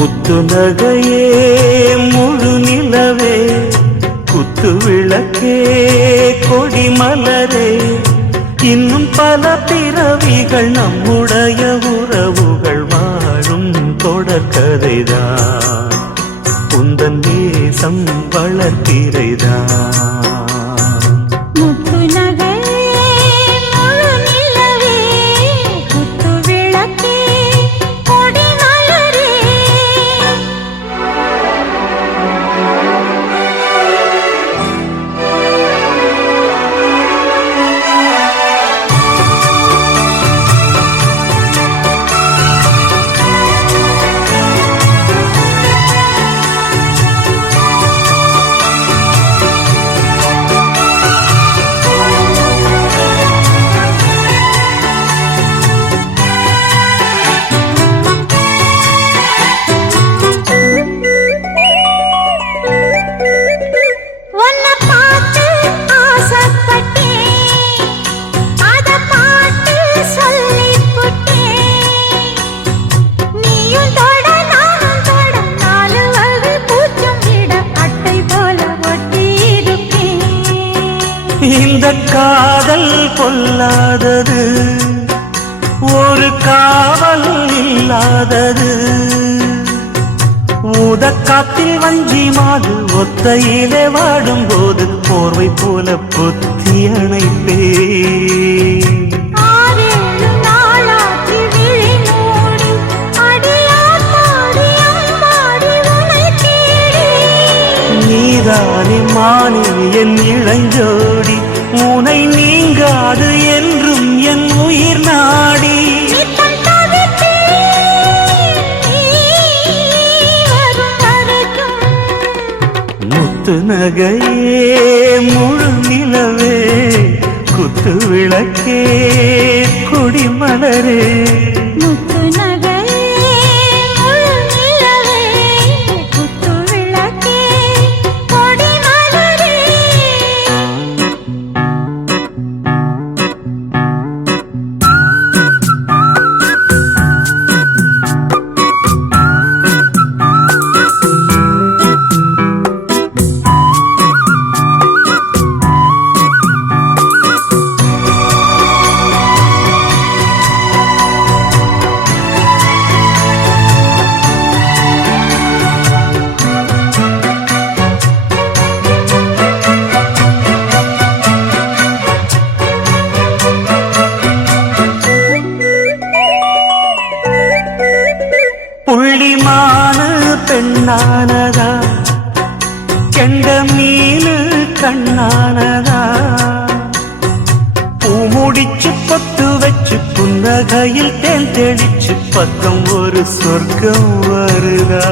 முத்து நகையே முழு நிலவே குத்து விளக்கே கொடி மலரே இன்னும் பல பிறவிகள் நம்முடைய உறவுகள் வாழும் தொடர்கதைதான் உந்தன் தேசம் வளர்த்திரைதான் இந்த காதல் கொல்லாதது ஒரு காவல் இல்லாதது ஊதக்காத்தில் வஞ்சி மாது ஒத்தையிலே வாடும்போது போர்வை போல புத்தி அணைப்பே நீதானே மானே என் இளஞ்சோடி உனை நீங்காது என்றும் என் உயிர் நாடி முத்து நகையே முழு நிலவே குத்து விளக்கே கொடி மலரே புள்ளிமானு பெண்ணானதா கெண்ட மீனு கண்ணானதா பூ முடிச்சு பொட்டு வச்சு புன்னகையில் தேன் தெளிச்சு பக்கம் ஒரு சொர்க்கம் வருதா